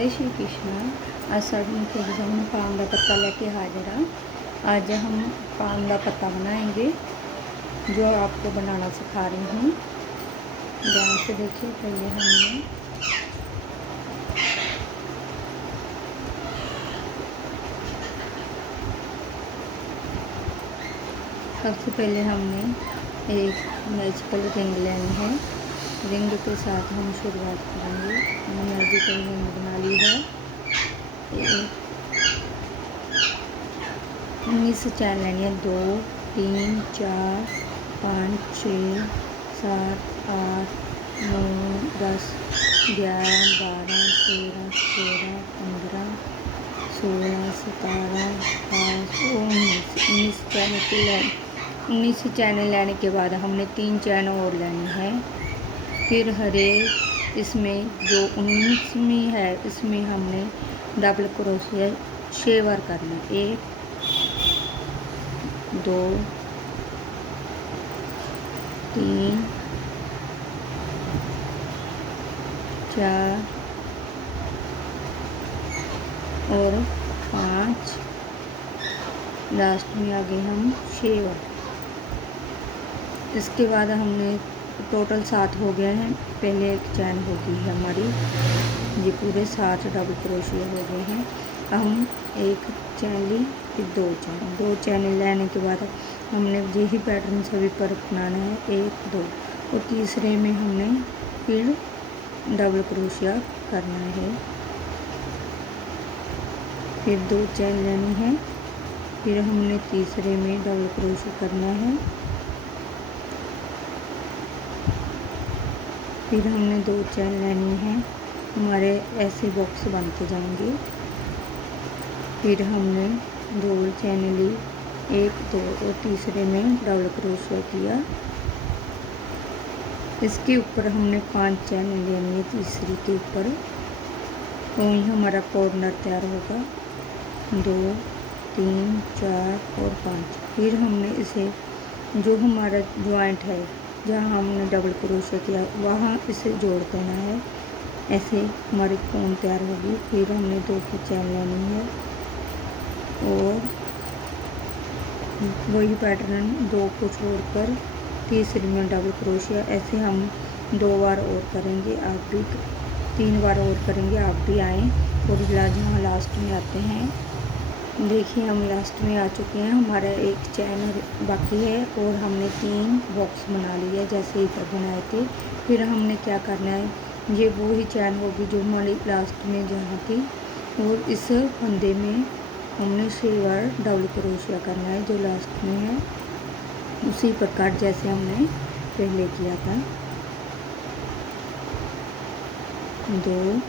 राधे श्री कृष्णा। आज साढ़े फिर हम पान का पत्ता लेके हाजिर हाँ। आज हम पान का पत्ता बनाएंगे जो आपको बनाना सिखा रही हूँ। ध्यान से देखिए। पहले हमने सबसे पहले हमने एक मैजिकल रिंग लेनी है। रिंग के साथ हम शुरुआत करेंगे। हमने मैजिकल रिंग बना ली है। 19 चैन लेनी है। 2 3 4 5 6 7 8 9 10 11 12 13 14 15 16 17 19 चैन की 19 चैनल लेने के बाद हमने 3 चैन और लेनी है। फिर हरे इसमें जो 19वीं है इसमें हमने डबल क्रोशिया 6 बार करना है। 1 2 3 4 और 5। लास्ट में आ गए हम 6 बार। इसके बाद हमने टोटल 7 हो गए हैं। पहले एक चैन हो गई है हमारी, ये पूरे 7 डबल क्रोशिया हो गए हैं। हम एक चैन ली, फिर 2 चैन लेने के बाद हमने यही पैटर्न सभी पर अपनाना है। 1 2 और तीसरे में हमने फिर डबल क्रोशिया करना है। फिर 2 चैन लेनी है। फिर हमने तीसरे में डबल क्रोशिया करना है। फिर हमने 2 चैन लेनी है। हमारे ऐसे बॉक्स बनते जाएंगे। फिर हमने 2 चैन ली, 1 2 और तीसरे में डबल क्रोशिया किया। इसके ऊपर हमने 5 चैन लेनी है तीसरी के ऊपर, तो ही हमारा कॉर्नर तैयार होगा। 2 3 4 और 5। फिर हमने इसे जो हमारा जॉइंट है जहाँ हमने डबल क्रोशिया किया वहाँ इसे जोड़ देना है। ऐसे हमारी कोन तैयार होगी। फिर हमने 2 की चैन लेनी है और वही पैटर्न 2 को छोड़कर तीसरी में डबल क्रोशिया। ऐसे हम 2 बार और करेंगे। आप भी 3 बार और करेंगे। आप भी आएँ और जहाँ लास्ट में आते हैं, देखिए हम लास्ट में आ चुके हैं। हमारा एक चैन बाकी है और हमने 3 बॉक्स बना लिया जैसे इधर बनाए थे। फिर हमने क्या करना है, ये वो ही चैन होगी जो हमारी लास्ट में जहाँ थी, और इस फंदे में हमने 6 बार डबल क्रोशिया करना है जो लास्ट में है, उसी प्रकार जैसे हमने पहले किया था। 2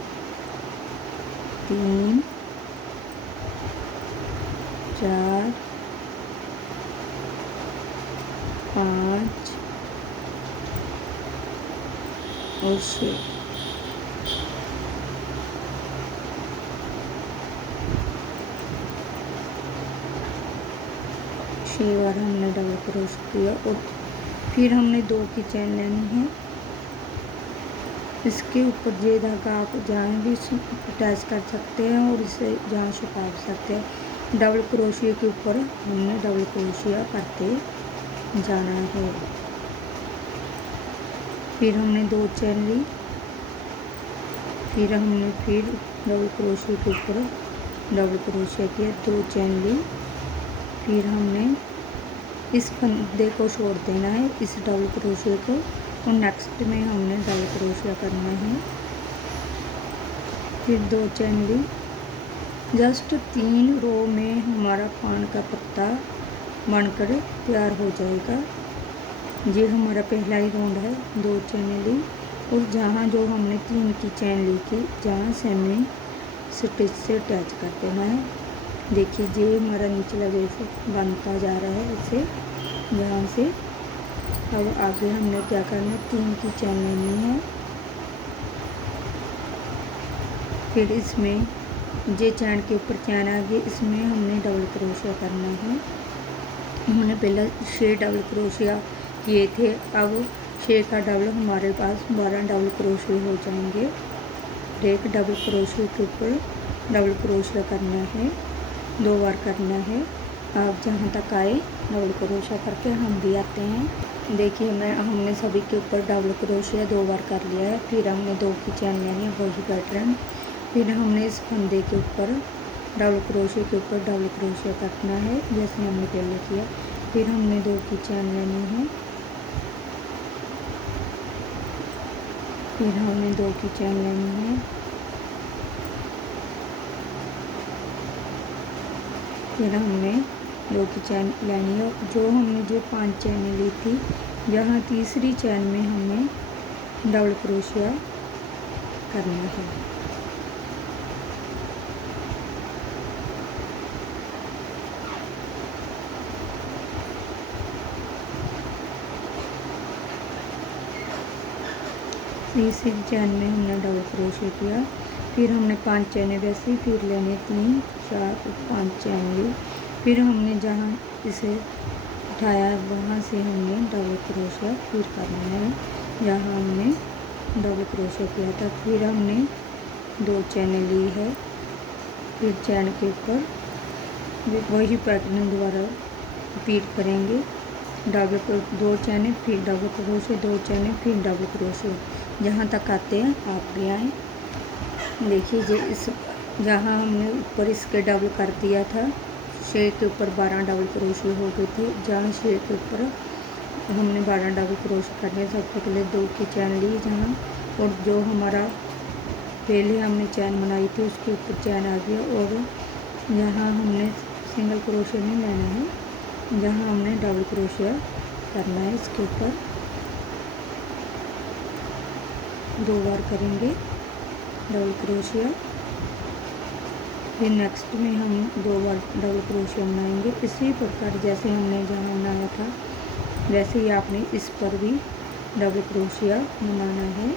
3 4 5 और 6। बार हमने डबल क्रोशिया किया और फिर हमने 2 की चैन लेनी है। इसके ऊपर ये धागा आप जहाँ भी अटैच कर सकते हैं और इसे जहाँ छुपा सकते हैं। डबल क्रोशिया के ऊपर हमने डबल क्रोशिया करते जाना है। फिर हमने 2 चैन ली। फिर हमने फिर डबल क्रोशिया के ऊपर डबल क्रोशिया किया। 2 चैन ली। फिर हमने इस फंदे को छोड़ देना है, इस डबल क्रोशिया को, और नेक्स्ट में हमने डबल क्रोशिया करना है। फिर 2 चैन ली। जस्ट 3 रो में हमारा पान का पत्ता बनकर तैयार हो जाएगा। ये हमारा पहला ही राउंड है। 2 चैन ली और जहाँ जो हमने 3 की चैन ली थी जहाँ से हमें स्टिच से अटैच कर देना है। देखिए ये हमारा निचला जैसे बनता जा रहा है इसे यहाँ से। अब आगे हमने क्या करना है, 3 की चैन लेनी है। फिर इसमें ये चैन के ऊपर चैन आ गई, इसमें हमने डबल क्रोशिया करना है। हमने पहले 6 डबल क्रोशिया किए थे, अब 6 का डबल हमारे पास 12 डबल क्रोशिया हो जाएंगे। ब्रेक डबल क्रोशिया के ऊपर डबल क्रोशिया करना है, 2 बार करना है। आप जहाँ तक आए डबल क्रोशिया करके हम भी आते हैं। देखिए हमने सभी के ऊपर डबल क्रोशिया 2 बार कर लिया है। फिर हमने 2 की चैन लेनी है, वही पैटर्न। फिर हमने इस फंदे के ऊपर डबल क्रोशिया के ऊपर डबल क्रोशिया करना है, जैसे हमने पहले किया। फिर हमने 2 की चैन लेनी है, फिर हमने 2 की चैन लेनी है, फिर हमने 2 की चैन लेनी है। जो हमने जो 5 चैनें ली थी, यहाँ तीसरी चैन में हमें डबल क्रोशिया करना है। तीसरी चैन में हमने डबल क्रोशिया किया। फिर हमने 5 चैनें वैसे ही फिर लेने, 3 4 5 चैन ली। फिर हमने जहाँ इसे उठाया वहाँ से हमने डबल क्रोशिया फिर करना है, जहाँ हमने डबल क्रोशिया किया था। फिर हमने 2 चैनें ली है, फिर चैन के ऊपर वही पैटर्न दोबारा रिपीट करेंगे। डबल 2 चैनें, फिर डबल क्रोशिया, 2 चैनें, फिर डबल क्रोशिया। जहाँ तक आते हैं आप भी आएँ। देखिए जो इस जहाँ हमने ऊपर इसके डबल कर दिया था, शेर के ऊपर 12 डबल क्रोशिया हो गए थे। जहाँ शेर के ऊपर हमने 12 डबल क्रोशिया करने, सबसे पहले 2 की चैन ली जहाँ, और जो हमारा पहले हमने चैन बनाई थी उसके ऊपर चैन आ गया। और यहाँ हमने सिंगल क्रोशिया नहीं लेना है, जहाँ हमने डबल क्रोशिया करना है इसके ऊपर 2 बार करेंगे डबल क्रोशिया। फिर नेक्स्ट में हम 2 बार डबल क्रोशिया बनाएंगे। इसी प्रकार जैसे हमने जहाँ बनाया था वैसे ही आपने इस पर भी डबल क्रोशिया बनाना है,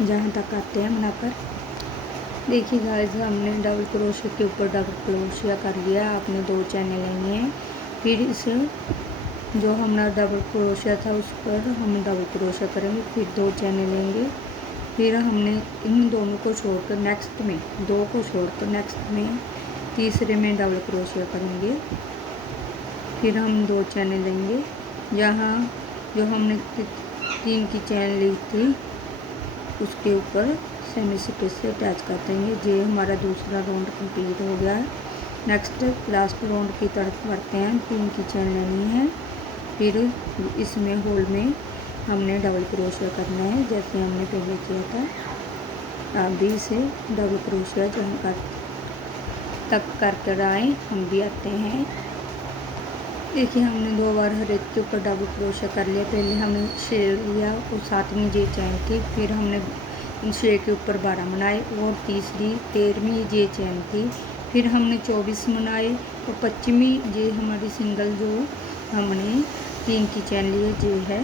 जहाँ तक आते हैं बनाकर। देखिए गाइस हमने डबल क्रोशिया के ऊपर डबल क्रोशिया कर लिया। आपने 2 चैनें लेनी है, फिर इसे जो हमारा डबल क्रोशिया था उस पर हम डबल क्रोशिया करेंगे। फिर 2 चैनें लेंगे, फिर हमने इन दोनों को छोड़कर नेक्स्ट में 2 को छोड़कर नेक्स्ट में तीसरे में डबल क्रोशिया करेंगे। फिर हम 2 चैनें लेंगे, यहाँ जो हमने 3 की चैन ली थी उसके ऊपर सेमी स्टिच से अटैच कर देंगे। ये हमारा दूसरा राउंड कंप्लीट हो गया है। नेक्स्ट लास्ट राउंड की तरफ बढ़ते हैं। 3 की चैन लेनी है, फिर इसमें होल में हमने डबल क्रोशिया करना है, जैसे हमने पहले किया था। आप भी इसे डबल क्रोशिया जहाँ तक कर कर आए हम भी आते हैं। देखिए हमने 2 बार हर एक के ऊपर डबल क्रोशिया कर लिया। पहले हमने शेर लिया और 7वीं ये चैन थी, फिर हमने शेर के ऊपर 12 बनाए और तीसरी 13वीं ये चैन थी। फिर हमने 24 बनाए और 25वीं ये हमारी सिंगल जो हमने 3 की चैन ली है ये है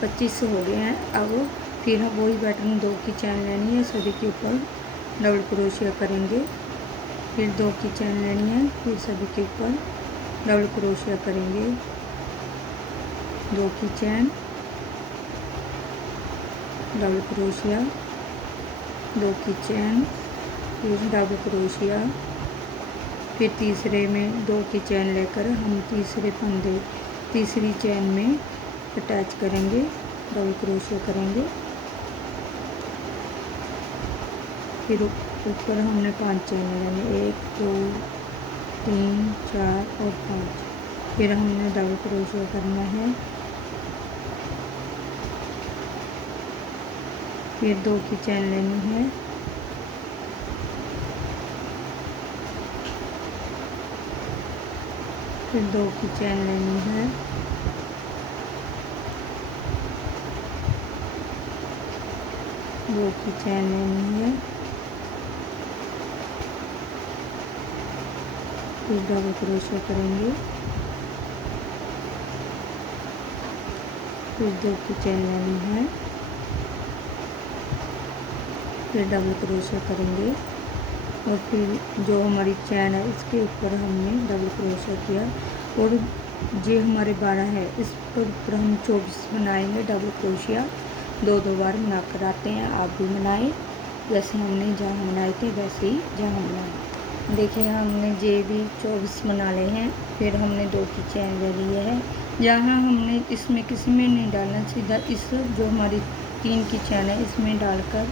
25 हो गए हैं। अब फिर हम वही पैटर्न 2 की चैन लेनी है, सभी के ऊपर डबल क्रोशिया करेंगे। फिर 2 की चैन लेनी है, फिर सभी के ऊपर डबल क्रोशिया करेंगे। 2 की चैन, डबल क्रोशिया, 2 की चैन, फिर डबल क्रोशिया। फिर तीसरे में 2 की चैन लेकर हम तीसरे फंदे तीसरी चैन में अटैच करेंगे, डबल क्रोशिया करेंगे। फिर ऊपर हमने 5 चैन लेने, 1 2 3 4 और 5। फिर हमने डबल क्रोशिया करना है। फिर 2 की चैन लेनी है, फिर 2 की चैन लेनी है, दो की चैन लेनी है, फिर डबल क्रोशिया करेंगे। फिर 2 की चैन लेनी है, फिर डबल क्रोशिया करेंगे और फिर जो हमारी चैन है इसके ऊपर हमने डबल क्रोशिया किया। और ये हमारे 12 है, इस पर ऊपर हम 24 बनाएंगे डबल क्रोशिया। 2 बार बनाकर आते हैं, आप भी बनाएं। जैसे हमने जहाँ बनाए थे वैसे ही जहाँ बनाए। देखिए हमने ये भी 24 बना लिए हैं। फिर हमने 2 की चैन ले ली है। यहाँ हमने इसमें किसी में नहीं डालना, सीधा इस जो हमारी 3 की चैन है इसमें डालकर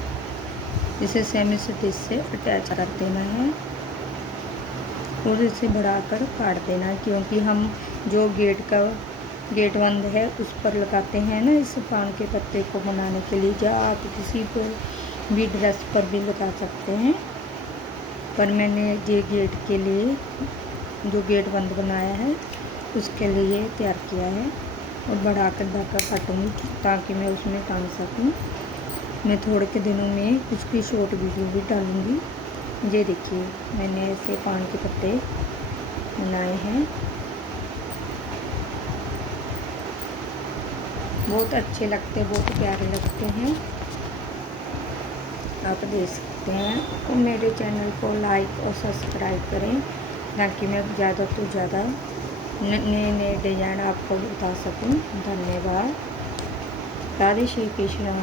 इसे सेमी स्टिच से अटैच कर देना है और इसे बढ़ाकर काट देना है, क्योंकि हम जो गेट बंद है उस पर लगाते हैं ना इस पान के पत्ते को बनाने के लिए, या आप किसी पर भी ड्रेस पर भी लगा सकते हैं। पर मैंने ये गेट के लिए जो गेट बंद बनाया है उसके लिए तैयार किया है और बढ़ाकर ढाकर काटूँगी ताकि मैं उसमें टांग सकूँ। मैं थोड़े के दिनों में कुछ की शॉर्ट वीडियो भी डालूँगी। ये देखिए मैंने ऐसे पान के पत्ते बनाए हैं, बहुत अच्छे लगते हैं, बहुत प्यारे लगते हैं, आप देख सकते हैं। और मेरे चैनल को लाइक और सब्सक्राइब करें ताकि मैं ज़्यादा से ज़्यादा नए नए डिज़ाइन आपको बता सकूं। धन्यवाद। राधे श्री कृष्ण।